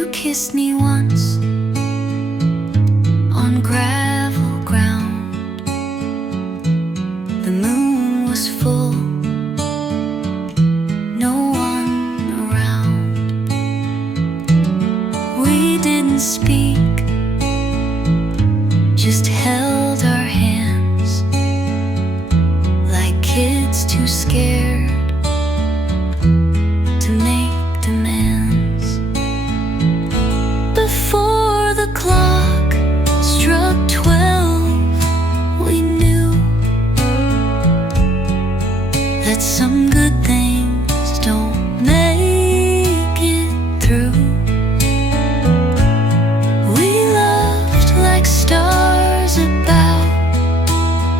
You kissed me once on gravel ground. The moon was full, no one around. We didn't speak, just held our hands like kids too scared to make demands. Before the clock struck 12, we knew that some good things don't make it through. We loved like stars about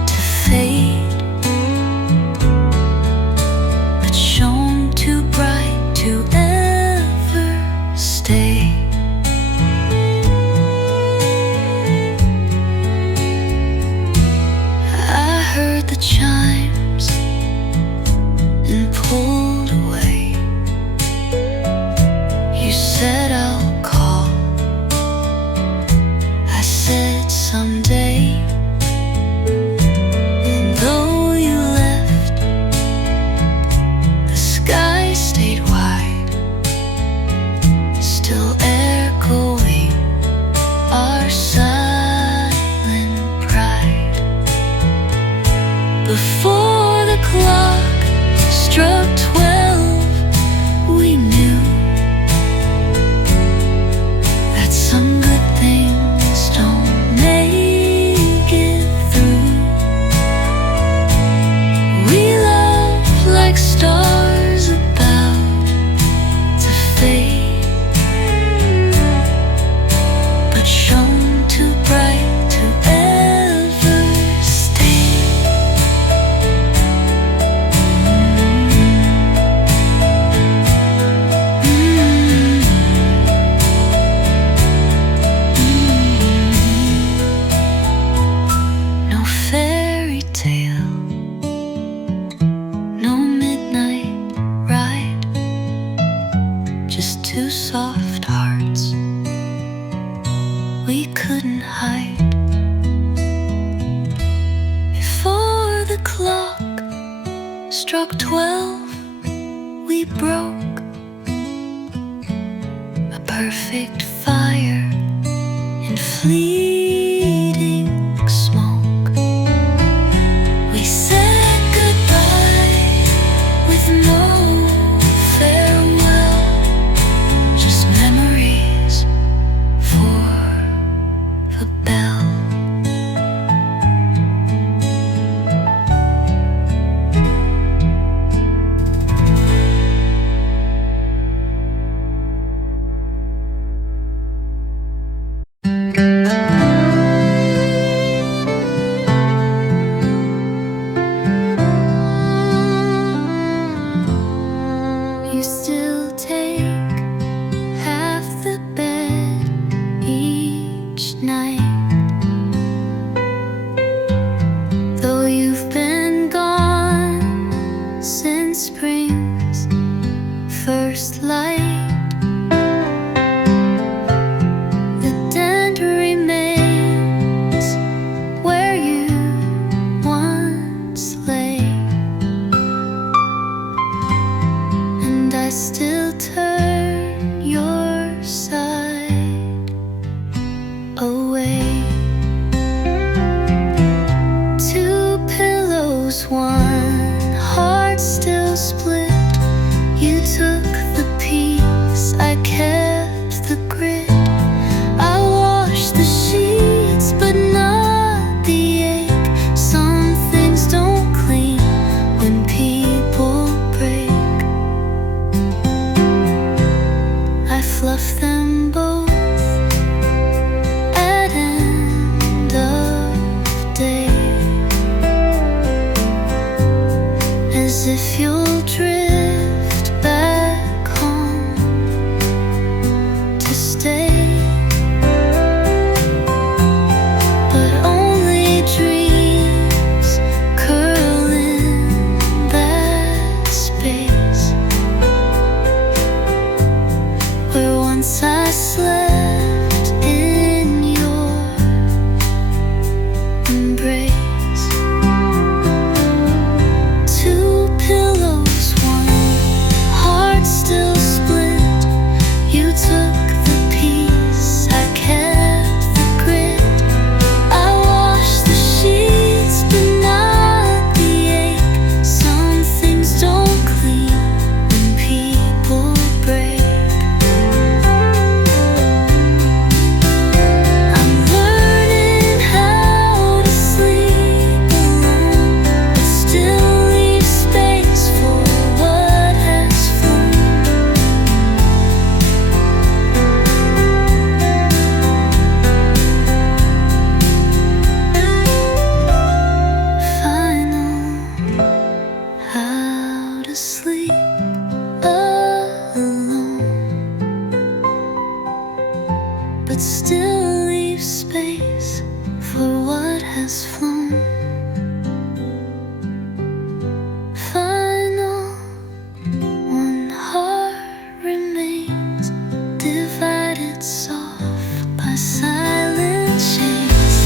to fade, but shone too bright to ever stay. I heard the chimes and pulled away. You said I'll call, I said someday. And though you left, the sky stayed wide, still echoing our silent pride. Before the clock struck 12, we knew that some good things don't make it through. We loved like stars about to fade, but shone too bright to ever stay. No fairy tale, no midnight ride, just two soft hearts we couldn't hide. Before the clock struck 12, we broke a perfect fire in fleeting smoke. We said goodbye with no farewell, just memories for the bell. You still take half the bed each night, though you've been gone since spring's first light. The dent remains where you once lay, and I still turn your side away. Two pillows, one heart still split. You took the piece, I kept the grit. I washed the sheets, but not the ache. Some things don't clean when people break. I fluff them both at end of day, as if you'll drift back home to stay. But only dreams curl in that space where one once I slept in your embrace. Two pillows, one heart still split. You took the peace, I kept the grit. I washed the sheets but not the ache. Some things don't clean when people break. I'm learning how to sleep alone, but still leave space for what has flown. Final, how to sleep alone, but still leave space for what has flown. Final, one heart remains divided soft by silent chains.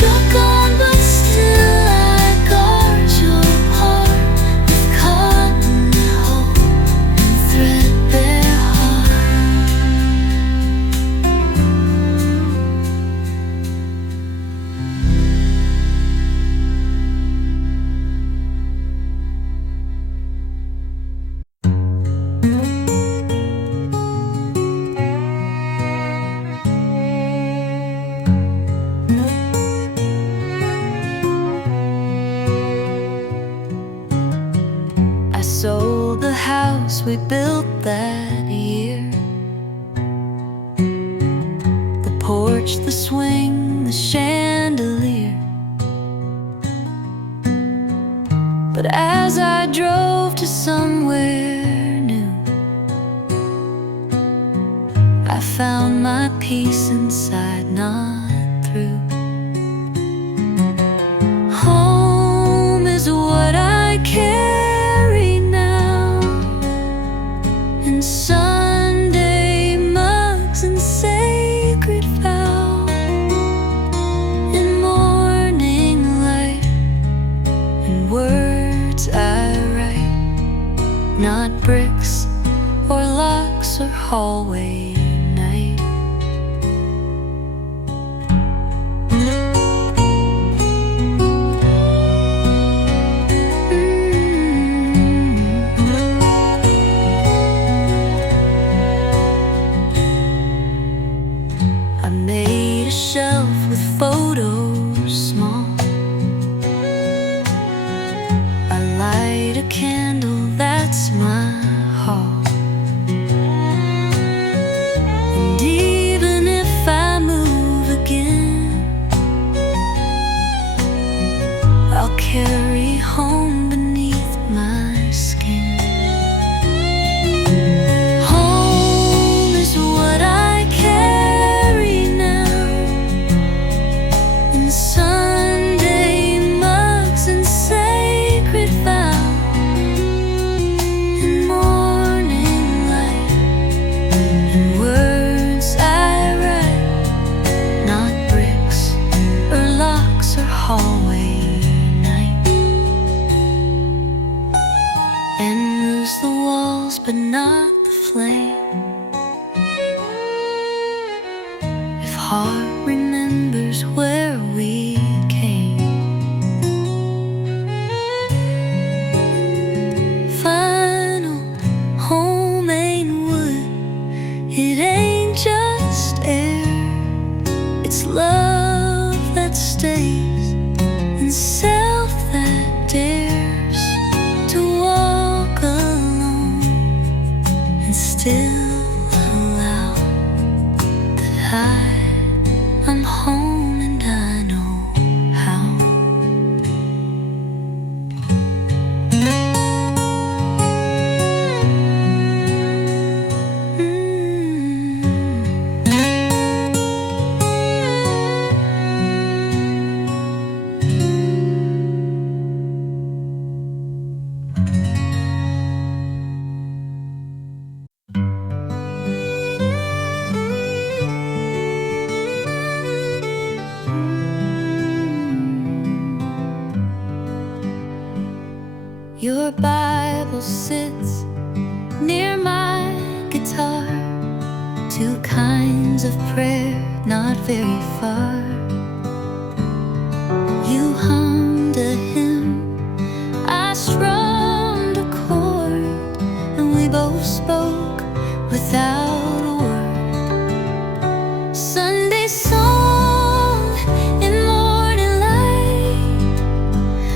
You're gone, but still I guard your heart with cotton hope and threadbare heart. I sold the house we built that year. The porch, the swing, the chandelier. But as I drove to somewhere new, I found my peace inside, not through. Home is what I carry now, in Sunday mugs and sacred vow, in morning light and words I write, not bricks or locks or hallway night. I made a shelf with photos small. I light a candle, that's my hall. And even if I move again, I'll carry home beneath my skin. Home is what I carry now, in Sunday mugs and sacred vow, in morning light and words I write, not bricks or locks or hallway night. And lose the walls but not the flame. If heart remembers where we came. Final, home ain't wood, it ain't just air. It's love that stays and self that dares to walk alone and still allow that I lines of prayer not very far. You hummed a hymn, I strummed a chord, and we both spoke without a word. Sunday song in morning light,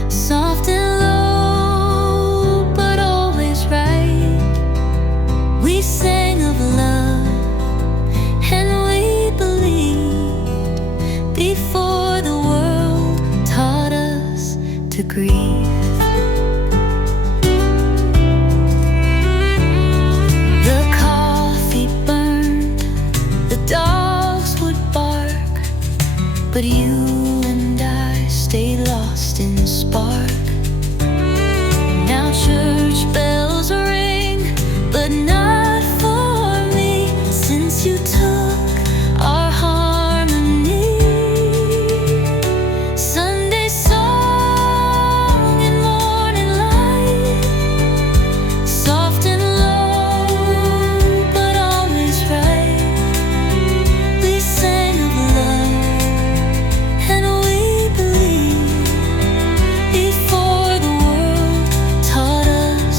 soft and low, but always right. We sang of love, and we believed before the world taught us to grieve. The coffee burned, the dogs would bark, but you and I stayed lost in spark. Now church bells ring, but not for me, since you took our harmony. Sunday song in morning light, soft and low, but always right. We sang of love, and we believed before the world taught us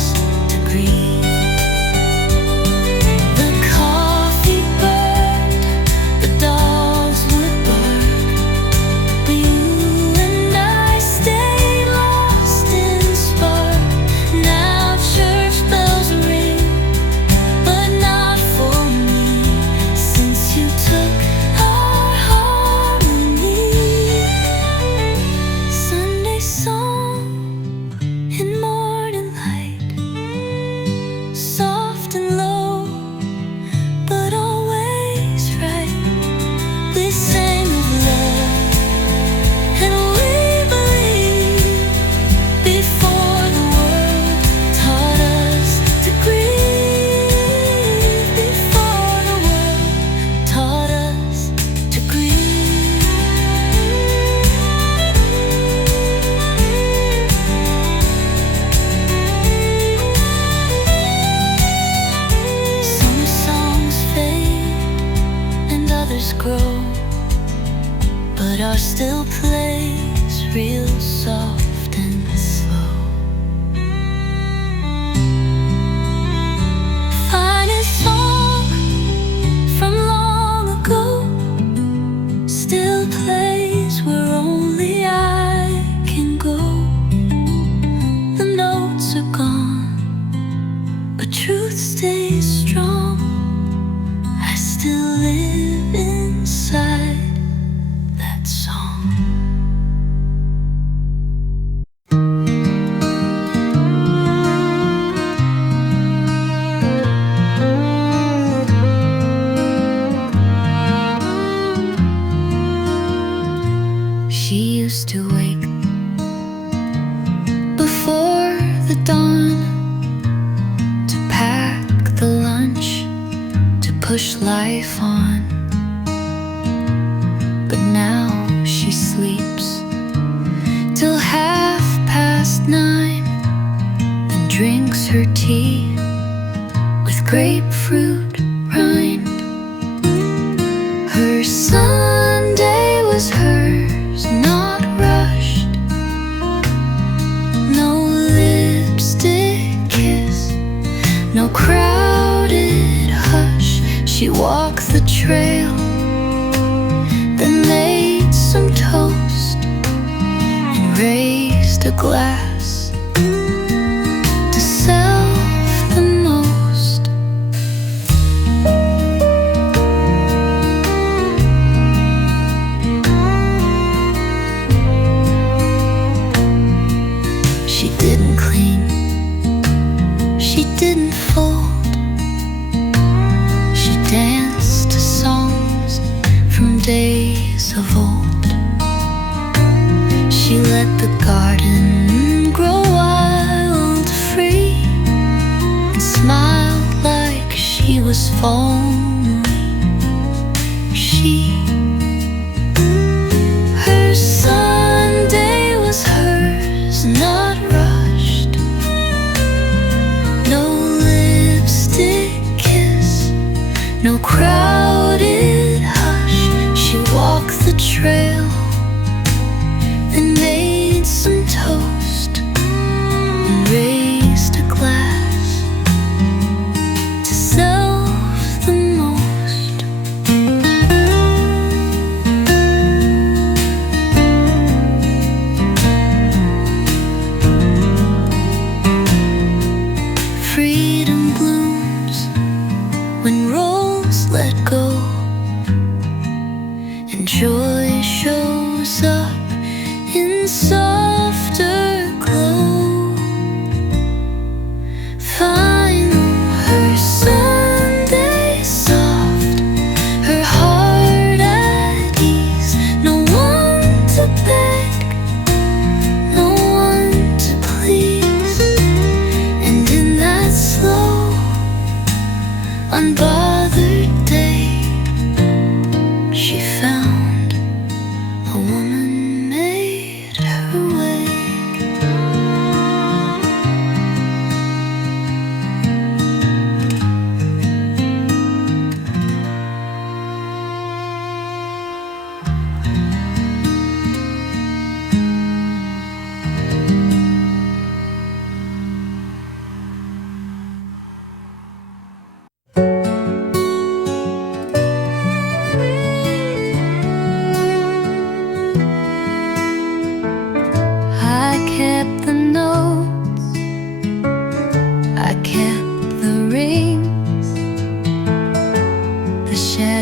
to grieve. The coffee burned, the dogs would bark, but you and I stayed lost in spark. Now church bells ring, but not for me, since you took our harmony. Sunday song in morning light, soft and low, but always right. We sang of love, and we believed before the world taught us to grieve. Before the world taught us to grieve. Some songs fade and others grow, but ours still plays real soft and slow. Finest song from long ago still plays where only I can go. The notes are gone, but truth stays strong. I still live inside that song. She used to wake before the dawn to pack the lunch, to push life on. But now she sleeps till 9:30, then drinks her tea with grapefruit rind. Her Sunday was hers, not rushed. No lipstick kiss, no crowded hush. She walked the trail, then made some toast and raised a glass to self the most. She didn't clean, she didn't fold, she danced to songs from days of old. She let the garden grow wild, free, and smiled like she was falling. Her Sunday was hers, not rushed. No lipstick kiss, no crowded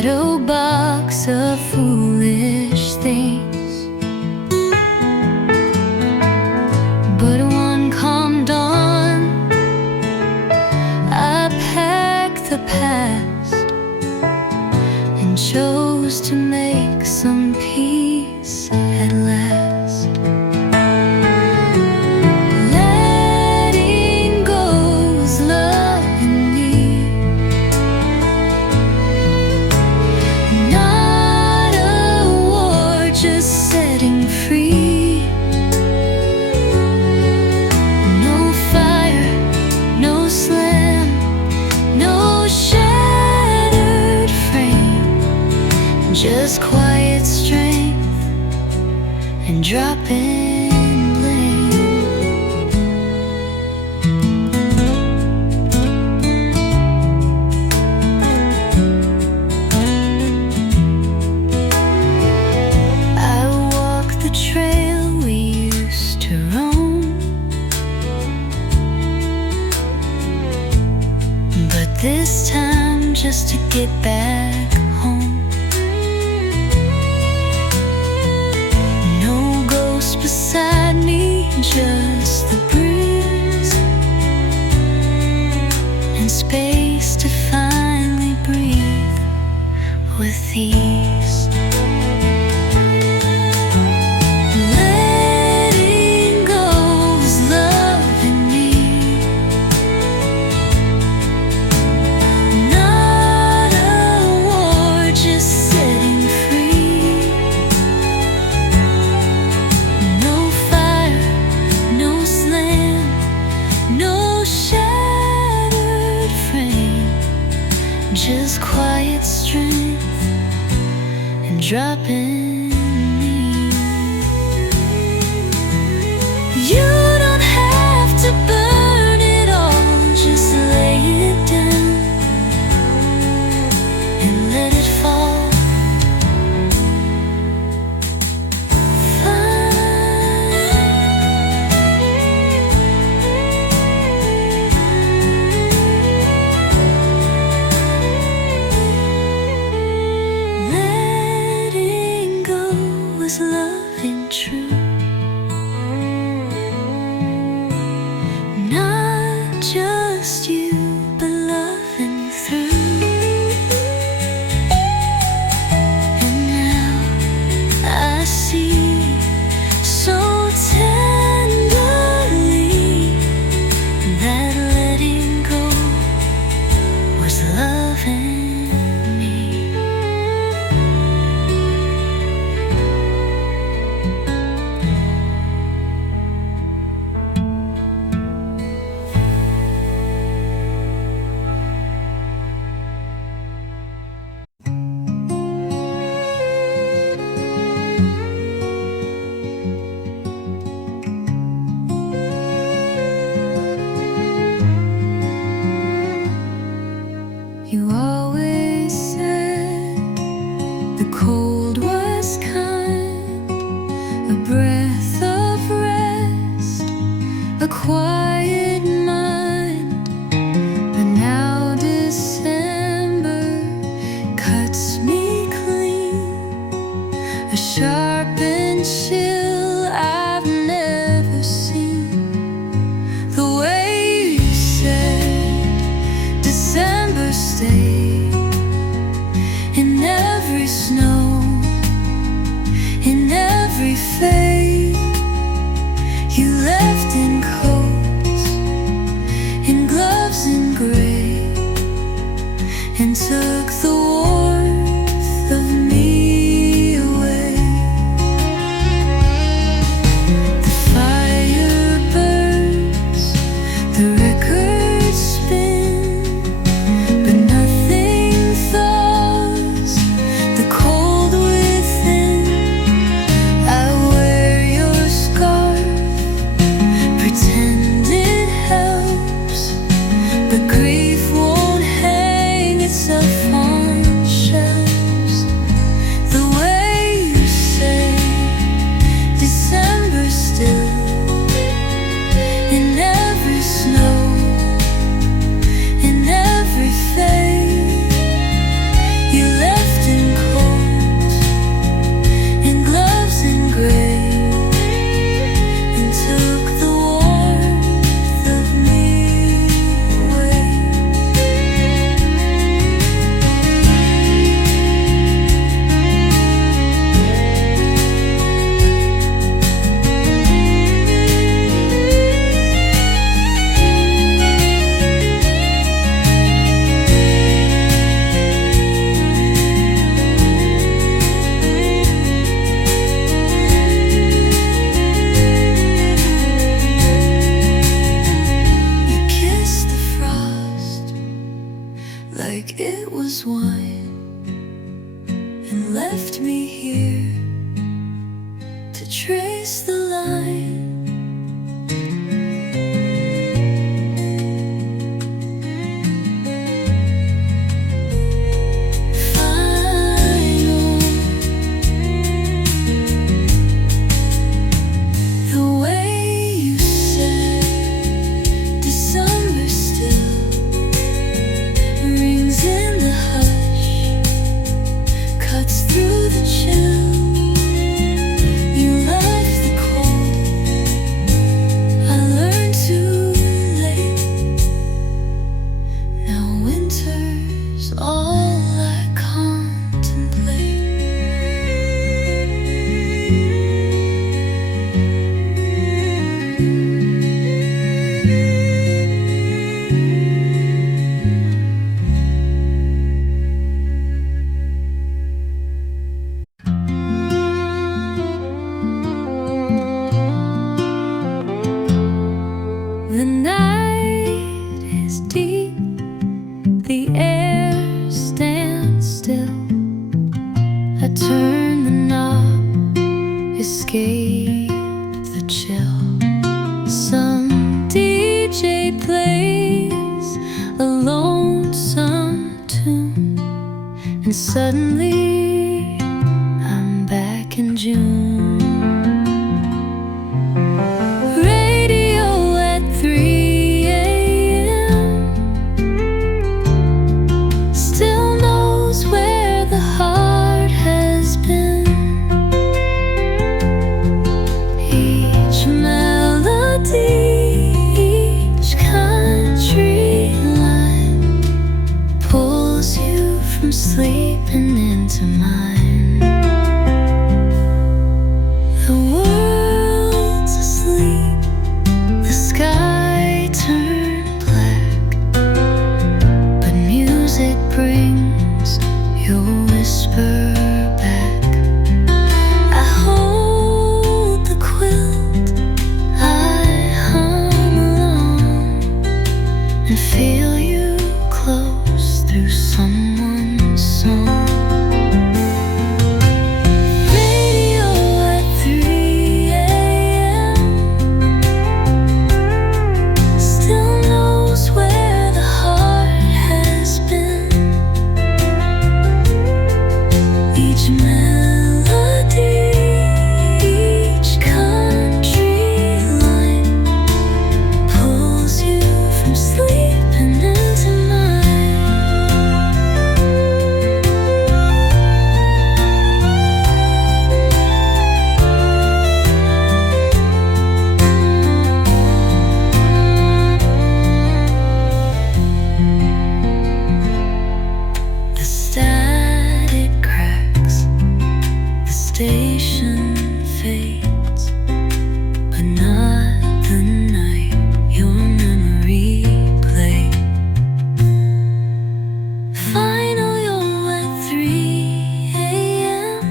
shadow box of foolish things. But one calm dawn, I packed the past and chose to make some peace at last. Letting go's love in me, not a war, just setting free. No fire, no slam, no shattered frame, just quiet strength and dropping blame. I walk the trail we used to roam, but this time just to get back home. No ghost beside me, just the breeze and space to finally breathe with ease. Letting go's love in me, not a war, just setting free. No fire, no slam, no shattered frame, just quiet strength and dropping me. You don't have to burn it all, just lay it down and let it fall. Letting go was loving true, not just you, but loving through. And now I see so tenderly that letting go was loving me. You always said the cold was kind, a breath of rest, a quiet mind. But now December cuts me clean, a sharp and chill I've never seen. The way you said December stay in every snow, in every fade. You left in coats, in gloves in gray, and took the warmth of me away. The fire burns, the records spin, but nothing thaws the cold within. I wear left me here to trace the line. The night is deep, the air stands still. I turn the knob, escape the chill. Some DJ plays a lonesome tune, and suddenly I'm back in June. Sleeping into mine. The world's asleep, the sky turned black, but music brings your whisper back. I hold the quilt, I hum along, and feel you close through someone's song. Radio at 3 a.m. still knows where the heart has been. Each melody, each country line pulls you from sleeping into mine. The static cracks, the station fades, but not the night your memory played. Final you're at 3 a.m.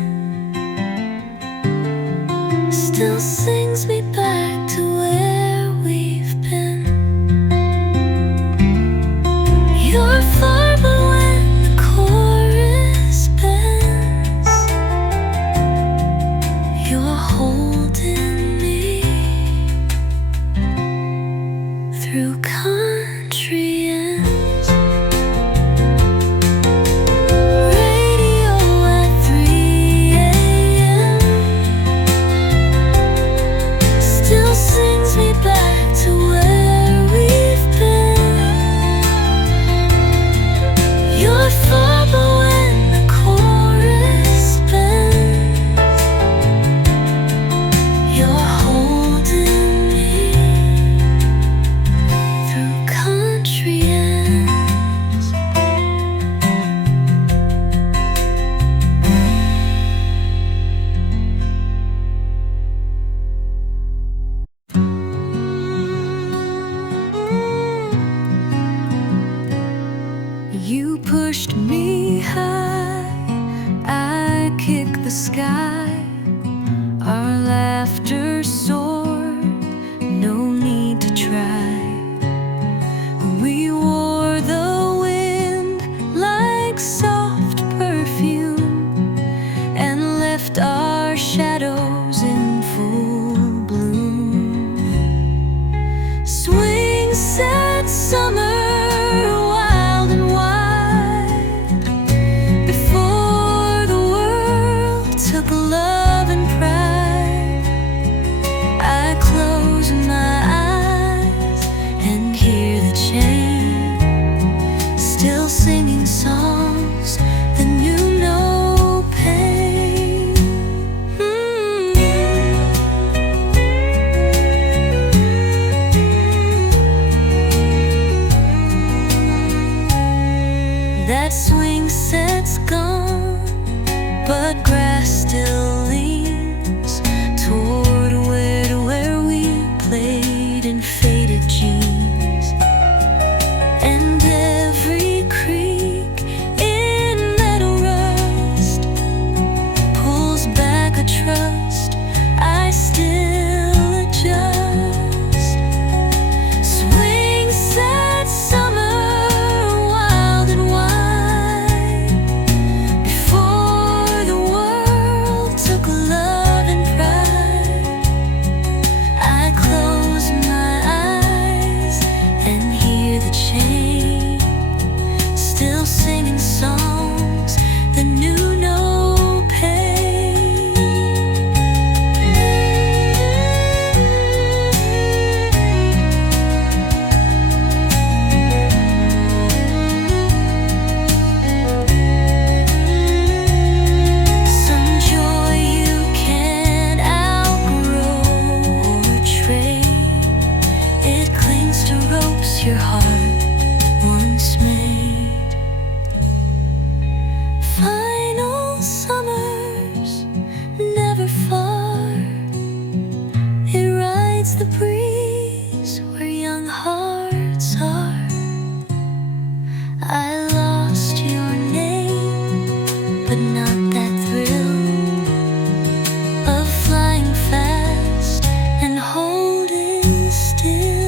still sings me back to where we've been. You're far, but when the chorus bends, you're holding me through country ends. Radio at 3 a.m. still sings me back to where we've been. You're far, but when the chorus bends, you're holding me through country ends. You pushed me high, I kicked the sky. Our laughter soared, no need to try. We wore the wind like soft perfume, but grass still leans toward where we played in faded jeans. And every creek in meadow rust pulls back a trust I still adjust. Swing set summer, wild and wide, before the world took love and pride. I close my eyes and hear the chain, still singing songs that knew no pain. Some joy you can't outgrow or trade. It clings to ropes your heart once made. Final summers, never far. It rides the breeze where young hearts are. I lost your name, but not that thrill of flying fast and holding still.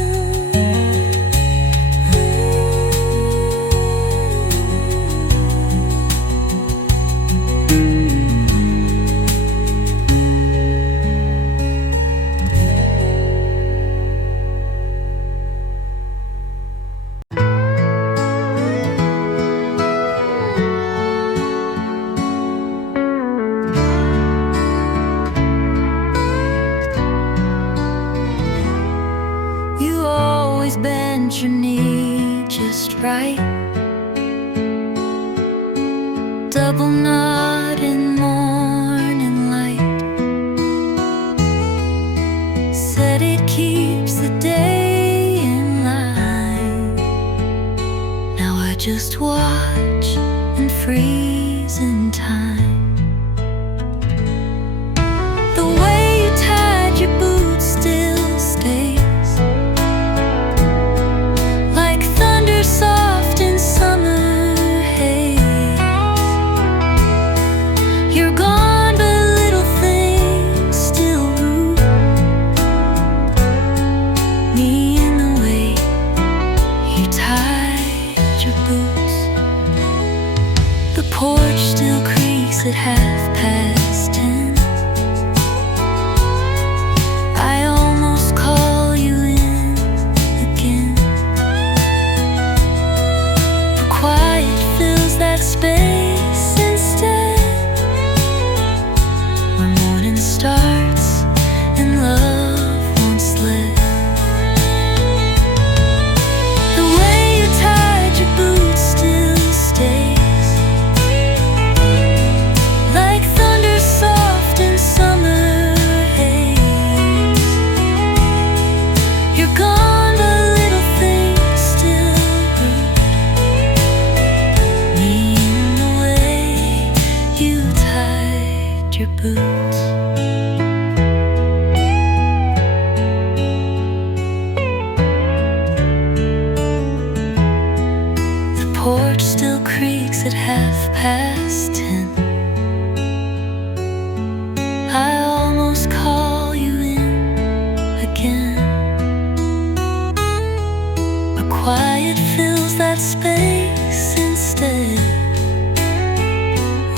You always bend your knee just right. Double knot in morning light. Said it keeps the day in line. Now I just watch and freeze in time. The way you tied your boots still stays, like thunder soft in summer haze. You're gone, but little things still root me in the way you tied your boots. The porch still creaks at 10:30. I almost call you in again. The quiet fills that space instead, where morning starts and love once led. The way you tied your boots still stays, like thunder soft in summer haze. You're gone, but little things still root me in the way you tied your boots. The porch still creaks at 10:30. I almost call you in again. A quiet fills that space instead,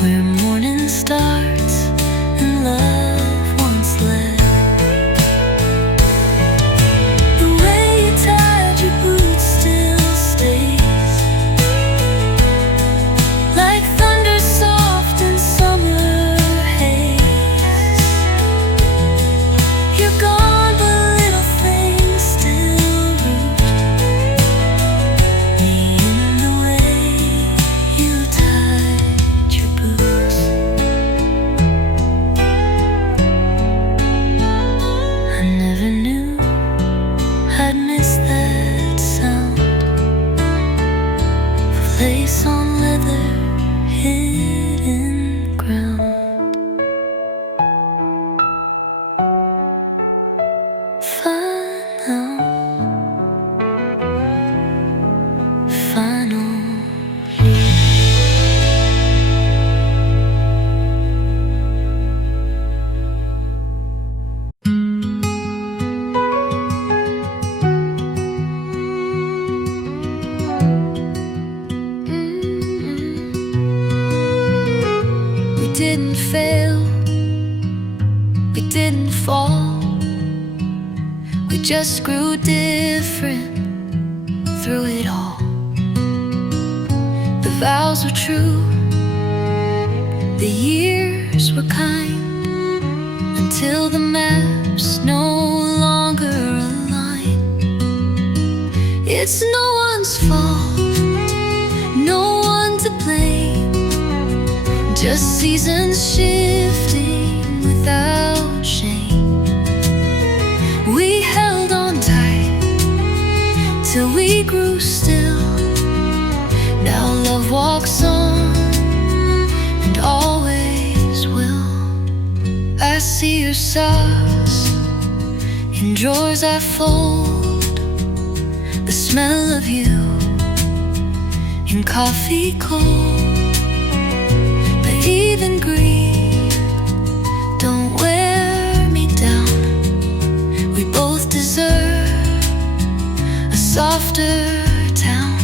where morning starts and love once led. The way you tied your boots still stays, like thunder soft didn't fail, we didn't fall. We just grew different through it all. The vows were true, the years were kind, until the maps no longer align. It's no one's fault, no one to blame, just seasons shifting without shame. We held on tight till we grew still. Now love walks on and always will. I see your socks in drawers I fold, the smell of you in coffee cold. But even grief don't wear me down. We both deserve a softer town.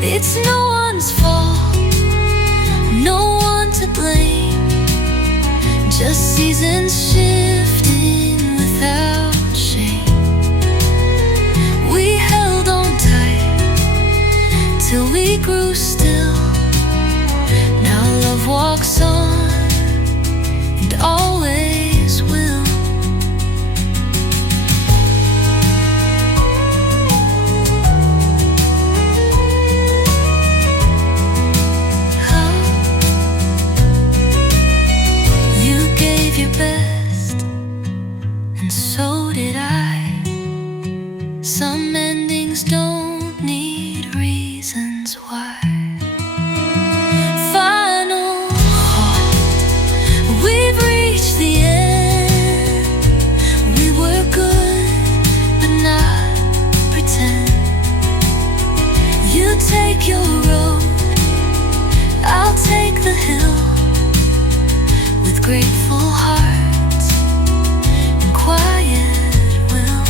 It's no one's fault, no one to blame, just seasons shifting without shame. We held on tight till we grew still. Now love walks on and always will. Your best, and so did I. Some endings don't need reasons why. Final halt, we've reached the end. We were good, but not pretend. You take your road, I'll take the hill, with grateful hearts and quiet will.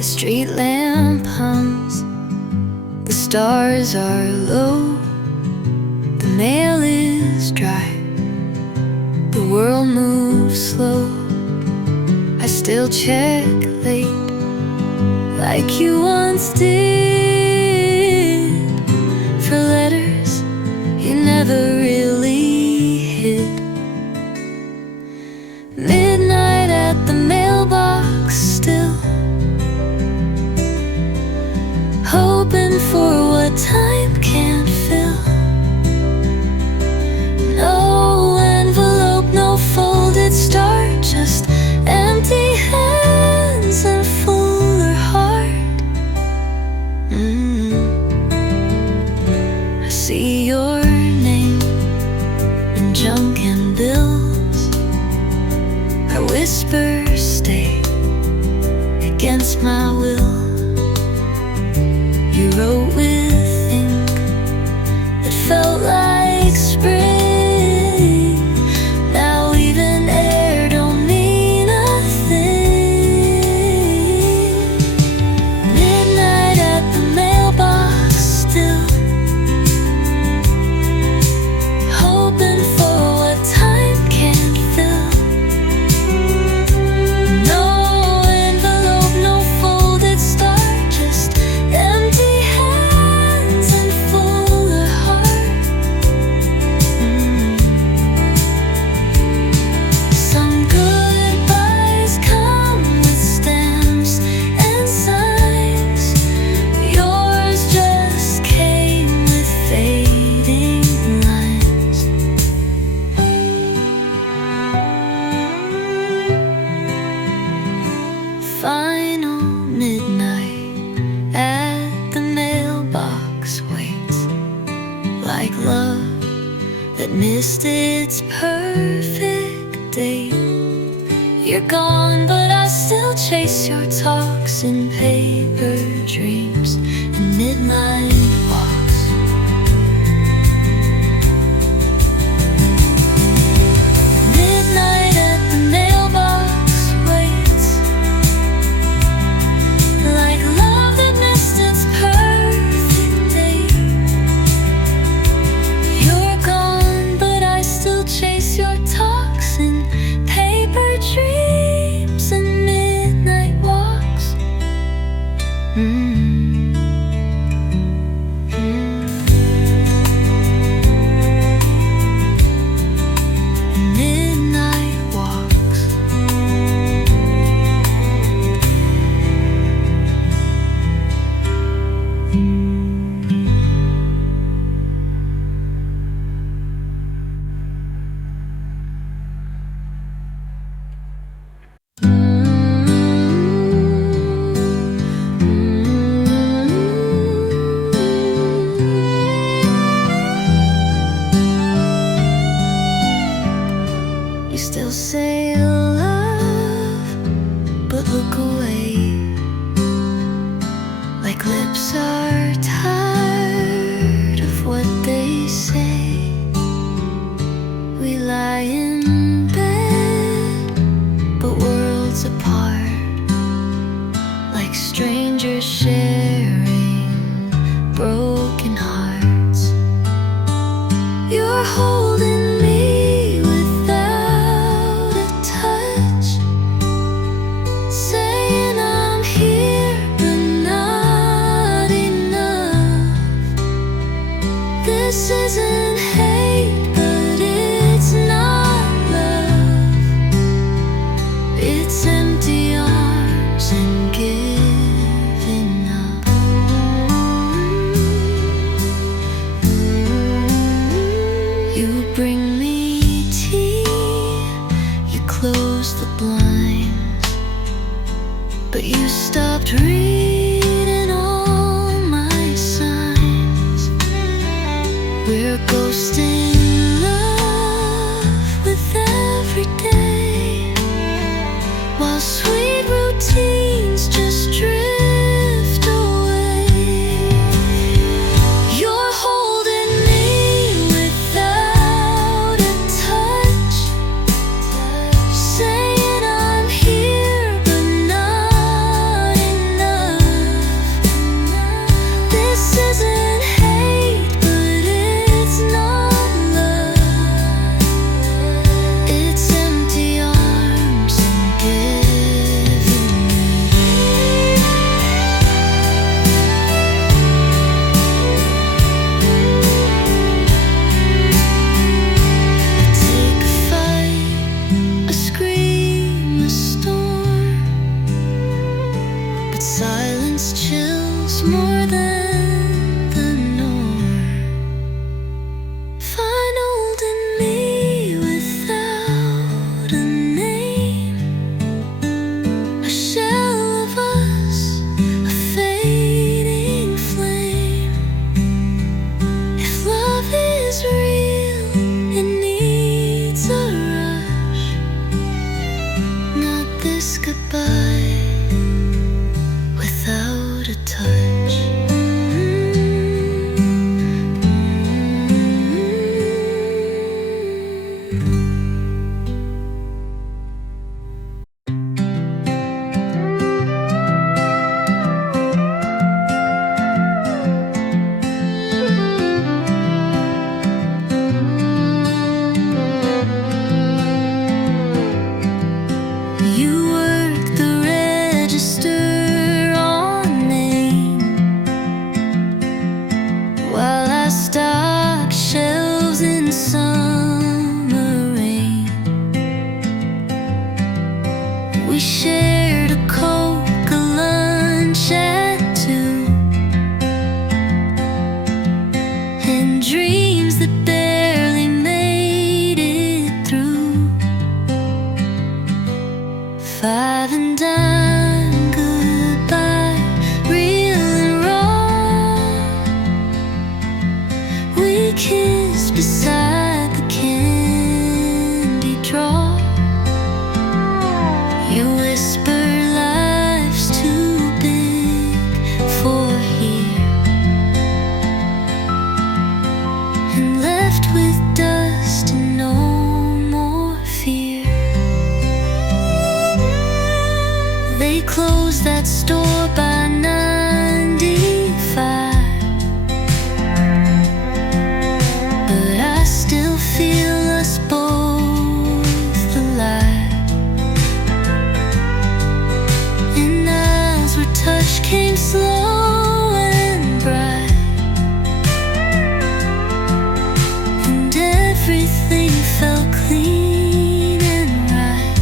Street lamp hums, the stars are low, the mail is dry, the world moves slow. I still check late, like you once did, for letters you never really hid. Midnight at the mailbox still, hoping for what time can't fill. No envelope, no folded start, just empty hands and fuller heart. I see your name in junk and bills. I whisper stay against my will. You wrote with ink that felt like spring. Now even air don't mean a thing. Midnight at the mailbox still, hoping for what time can't fill. No envelope, no folded final midnight at the mailbox waits like love that missed its perfect date. You're gone, but I still chase your talks in paper dreams and midnight walks. Midnight at the mailbox waits like love that missed its perfect date. You're gone, but I still chase your talks in paper dreams and midnight walks. Midnight walks. You still say love, but look away, like lips are tired of what they say. We lie in bed, but worlds apart, like strangers sharing broken hearts. You're holding me without a touch, saying I'm here but not enough. This isn't hate, but it's not love. It's empty arms and giving up. You bring me tea, you close the blinds, but you stopped reading all my signs. We're ghosting love with every day, while sweet routines just drift away. You're holding me without a touch, saying I'm here but not enough. This isn't hate, but it's not love. It's empty arms and giving I take a fight, a scream, a storm, but silence chills more than the norm. Find holding me without a name, a shell of us, a fading flame. If love is real, it needs a rush, not this goodbye without a touch. closed that store by 95. But I still feel us both alive. And as our touch came slow and bright, and everything felt clean and right.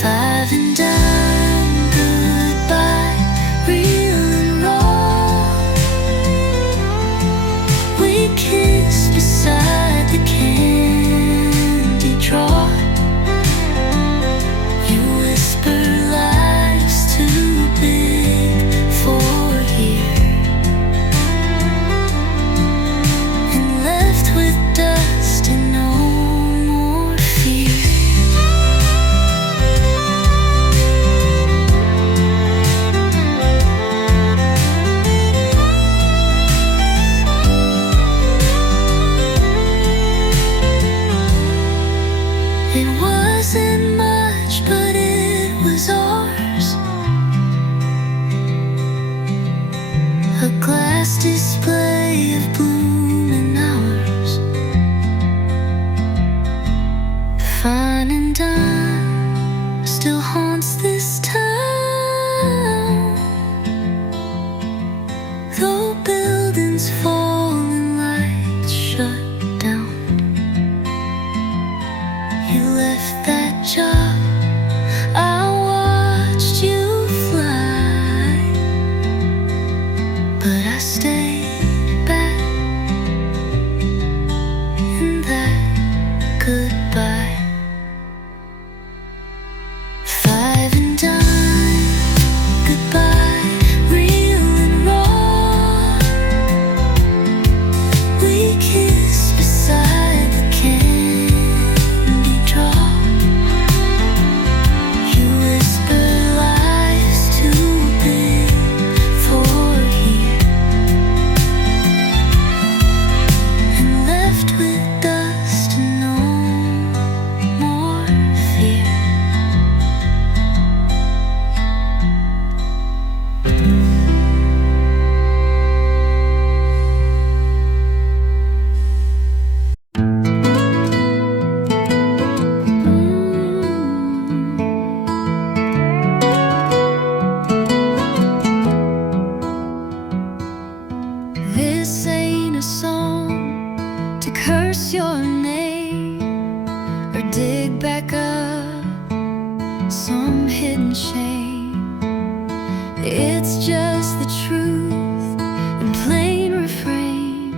Five and dime, goodbye, real and raw. We kissed beside the candy drawer. You whisper life's too big for here, and left with dust and no more fear. It wasn't much, but it was ours. A glass display of blooming hours. Fine and dime still haunts this town, though buildings fall and lights shut down. You left that job, I watched you fly, but I stayed back in that goodbye. Five and dime, goodbye, real and raw. We kissed beside the candy drawer. You whisper life's too big for here, and left with dust and no more fear. This ain't a song to curse your name or dig back up some hidden shame. It's just the truth in plain refrain,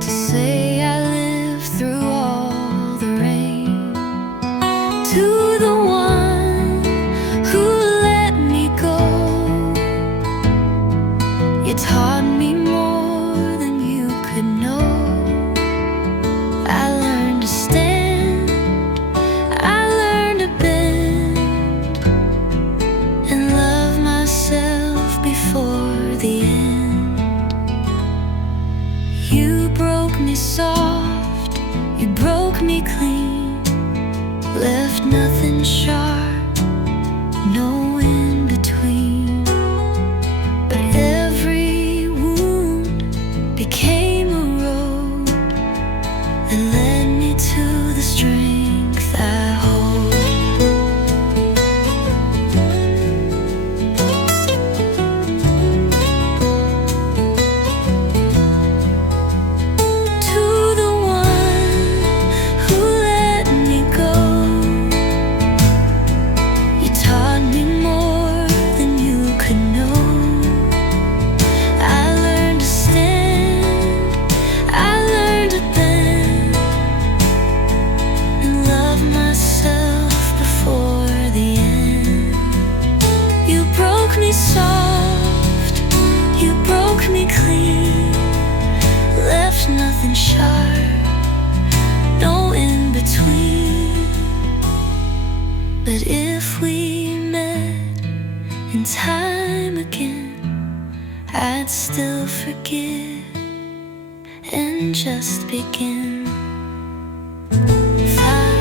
to say I lived through all the rain. To the one who let me go, you taught me more than you could know. I learned to stand, I learned to bend, and love myself before the end. You broke me soft, you broke me clean, left nothing sharp, no in between. But every wound became a road that led me to the strength I hold. To the one who let me go, you taught me more than you could know. I learned to stand, I learned to bend, and love myself before the end. You broke me soft, you broke me clean, left nothing sharp, no in between. But if we met in time again, I'd still forgive and just begin. Fine.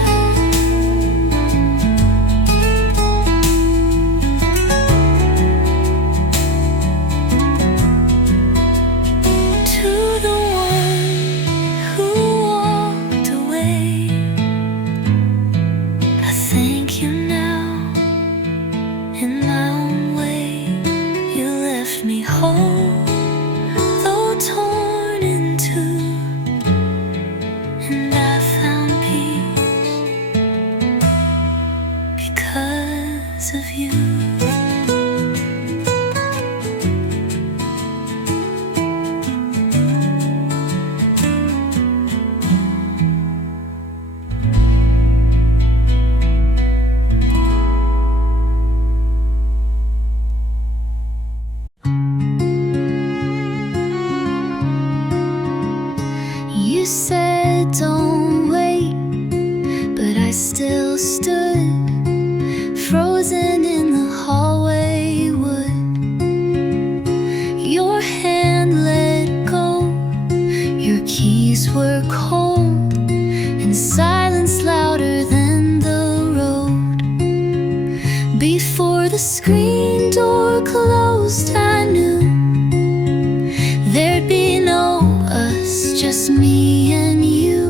parts of you. You said don't wait, but I still stood, frozen in the hallway wood. Your hand let go, your keys were cold, and silence louder than the road. Before the screen door closed, I knew there'd be no us, just me and you.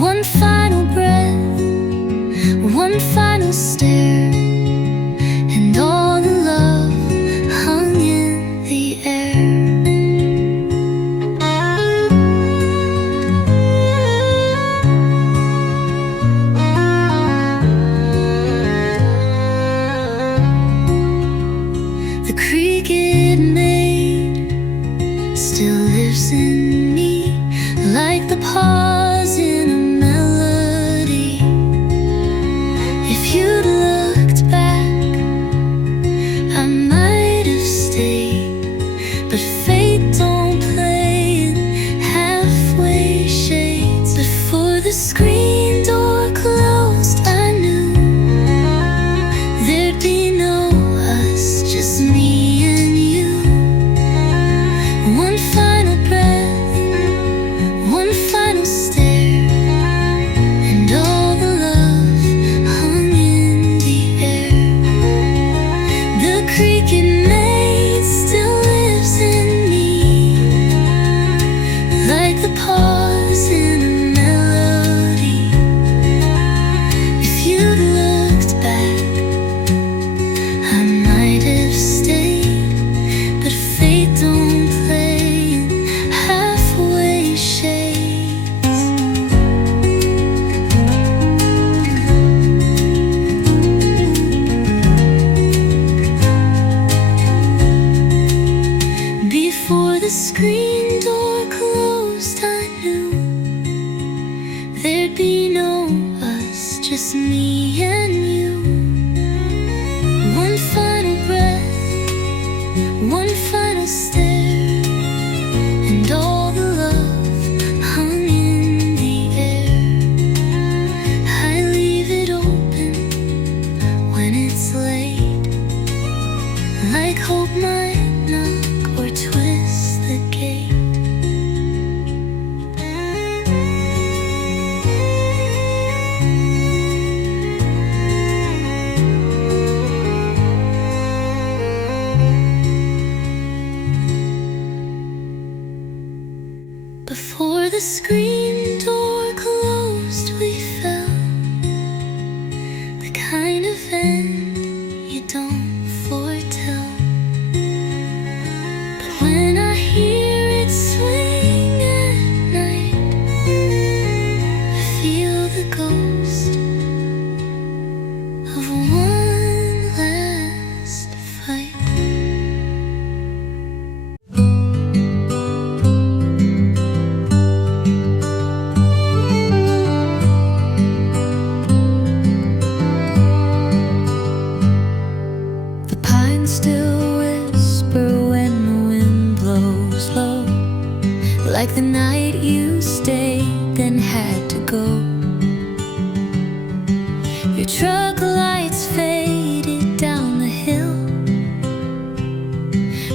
One final breath, one final stare, and all the love hung in the air. The creak it made still lives in me, like the pause in a melody. If you'd looked back, I might have stayed, but fate don't play in halfway shades. Before the screen door closed, I knew there'd be no us, just me and you. One final breath, one final stare, and all the love hung in the air. The creak it made still lives in me, like the pause in a melody. If you'd looked back, I might have stayed, but fate don't play in halfway shades. Before the screen door closed, I knew there'd be no us, just me and you. One final breath, one final stare, and all the love hung in the air. I leave it open when it's late, like hope might knock or twist the gate. Before the screen door closed, we felt the kind of end you don't foretell. But when I hear it swing at night, I feel the ghost of one last fight. The pines still whisper when the wind blows low, like the night you stayed then had to go. Your truck lights faded down the hill,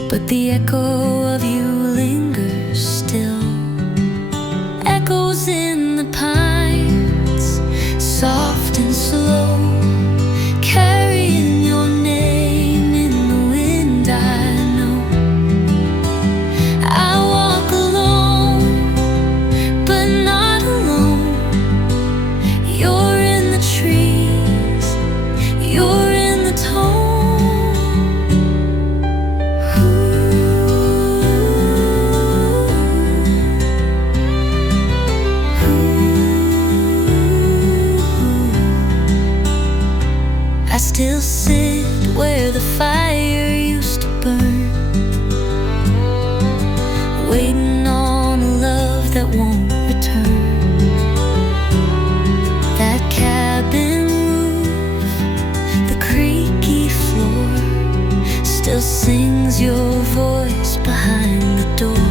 but the echo of you lingers still. Echoes in the pines, soft and slow, carrying your name in the wind. I know I walk alone, but not alone. You're in the trees, you're in the tone. Ooh. still sit where the fire used to burn, waiting on a love that won't return. That cabin roof, the creaky floor, still sings your voice behind the door.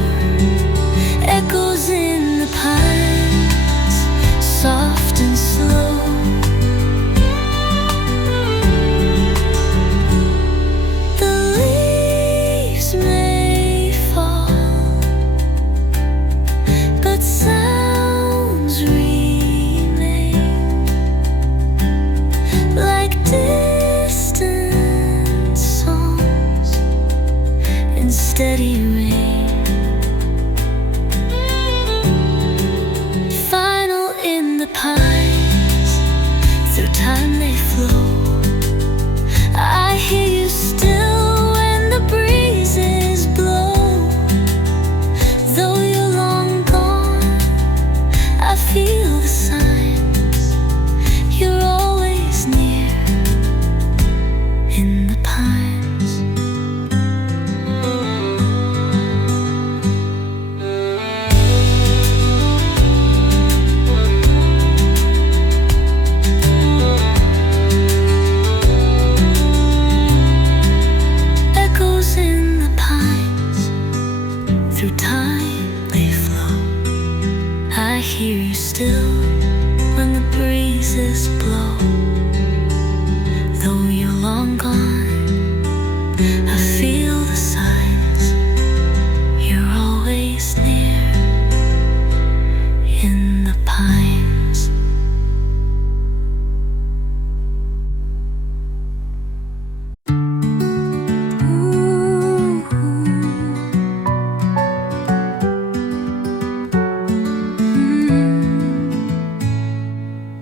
Echoes in the pines, soft and slow. The leaves may fall, but sounds remain, like distant songs in steady rain. Final in the pines, through time they flow. I hear you still when the breezes blow. Though you're long gone, I feel the signs. You're always near in the pines. Echoes in the pines, through time they flow. I hear you still when the breezes blow. Though you're long gone, I feel the signs. You're always near in the pines.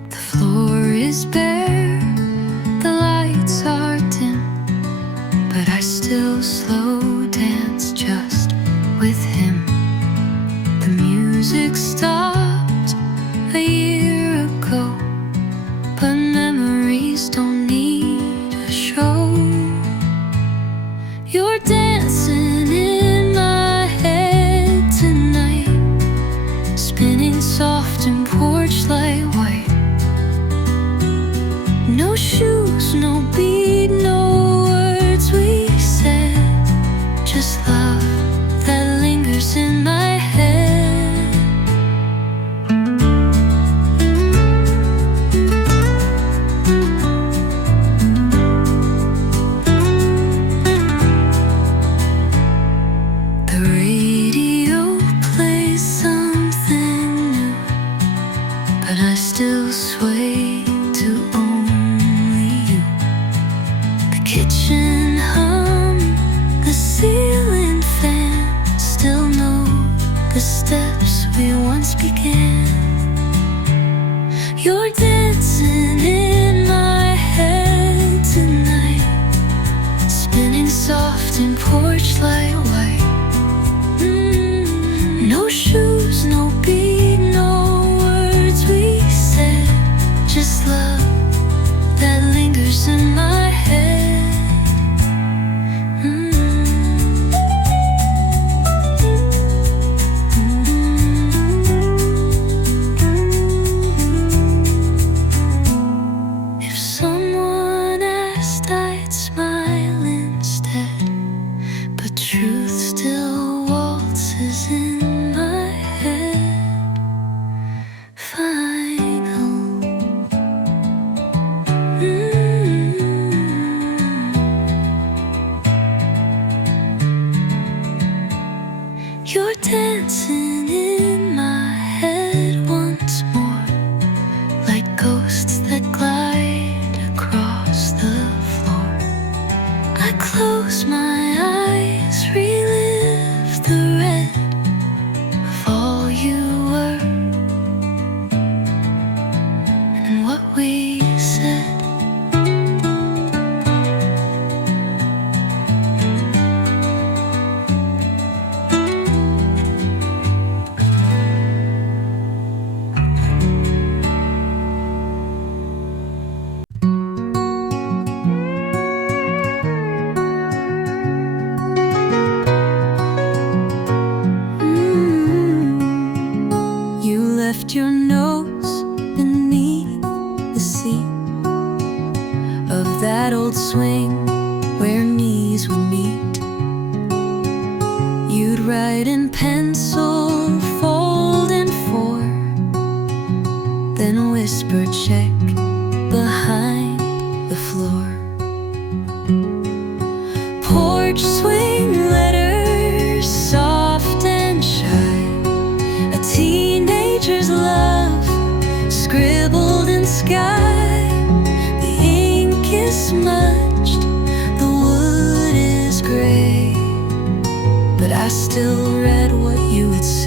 The floor is bare, the lights are dim. of that old swing where knees would meet. You'd write in pencil, fold in four, then whisper check behind the floor. Porch swing letters, soft and shy, a teenager's love scribbled in sky. The ink is smudged, the wood is gray, but I still read what you would say.